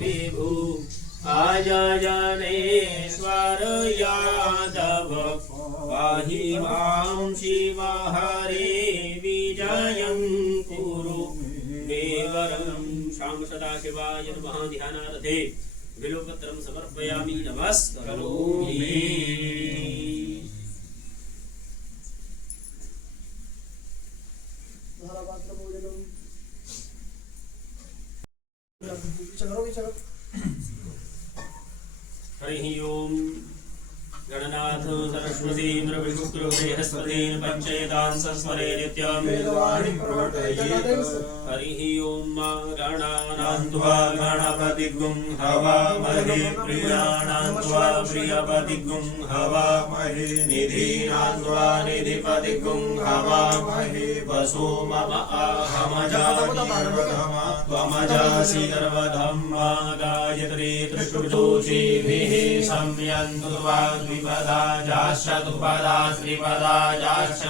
विभु अजनेश्वर यादव पाहि मां शिव हरे विजयं कुरु मे वरं शां सदाशिवाय नमः ध्यानार्थे बिल्वपत्रं समर्पयामि नमस्करोमि। हरिः ओम गणनाथ सरस्वती इंद्र विष्णु बृहस्पतिन पंचेतान् संस्मरे नित्यं वेदवाणी प्रवर्तयेत्। हरिः ओम गणानां त्वा गणपतिगुं हवामहे प्रियाणां त्वा प्रियपतिगुं हवामहे निधीनां त्वा निधिपतिगुं हवामहे वसो मम अहमजानिर्वधमा त्वमजासि सर्वधम्मा गायत्री त्रिशुर्दोषीभिः संयन्तु त्वा द्विपदा जाश्चतुपदा त्रिपदा जाश्च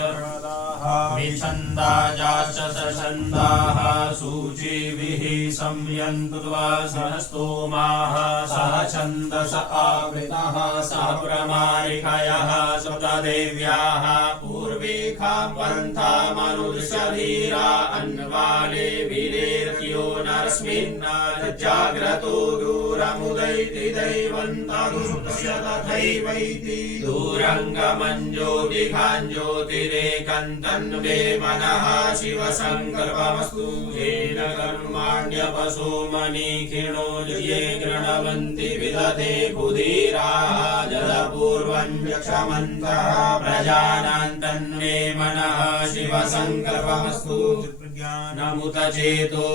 विच्छन्दा जाश्च सछन्दाः सूचिभिः संयन्तु त्वा सहस्तोमाः सह छन्दस आवृतः सह प्रमारिकयः सप्तदेव्याः पूर्वीखां पन्थामनुदृशधीरा अन्वाले विलेर्यो नरस्मिन्नाजाग्रतो दूरमुदैति दैवन्तादुष्टस्य तथैवैति दूरङ्गमञ्ज्योतिघाञ्ज्योतिरेकन्तन्वे मनः शिवसङ्कल्पमस्तु येन कर्माण्यपशो मनीखिणो ये गृह्णवन्ति विदधे कुधीराः जलपूर्वं यक्षमन्तः प्रजानां तन्मे मनः शिवसङ्कल्पमस्तु ज्ञानमुत चेतो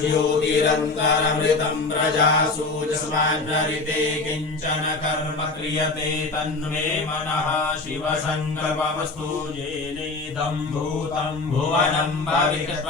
ज्योतिरन्तरमृतं प्रजासु यस्मान्नरिते किञ्चन कर्म क्रियते तन्मे मनः शिवसङ्कल्पमस्तु येनेदं भूतं भुवनं भविष्यत्।